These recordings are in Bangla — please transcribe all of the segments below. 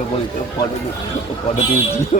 ফটো বলতে ফটো তুলছিল।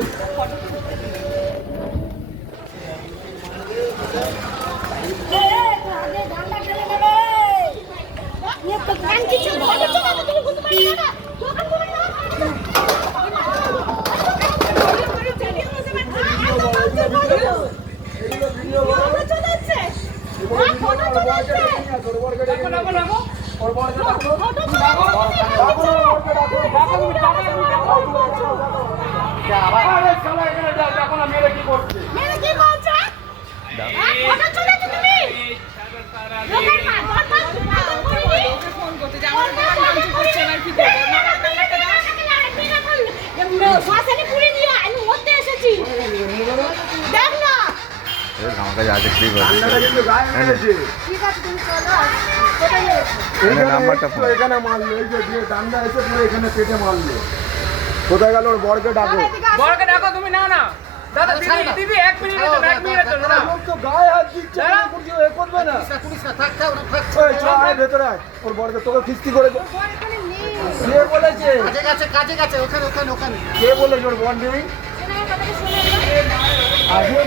আমার কাছে আছে ক্লিপ নাম্বারটা এখানে মারলো, এই যে ডান্ডা এসে পুরো এখানে পেটে মারলো। কোথায় গেল? ওর বরকে ডাকো, বরকে ডাকো তুমি। না না দাদা, দিদি 1 মিনিট দাদা, লোক তো গায়ে হাত দিচ্ছে, কিছু এ করবে না। ওই চল আয় ভেতরে আয়, ওর বরকে তোকে ফিস্তি করে দে। কে বলেছে? কাছে ওখানে কে বলেছে ওর বর নেই? আগে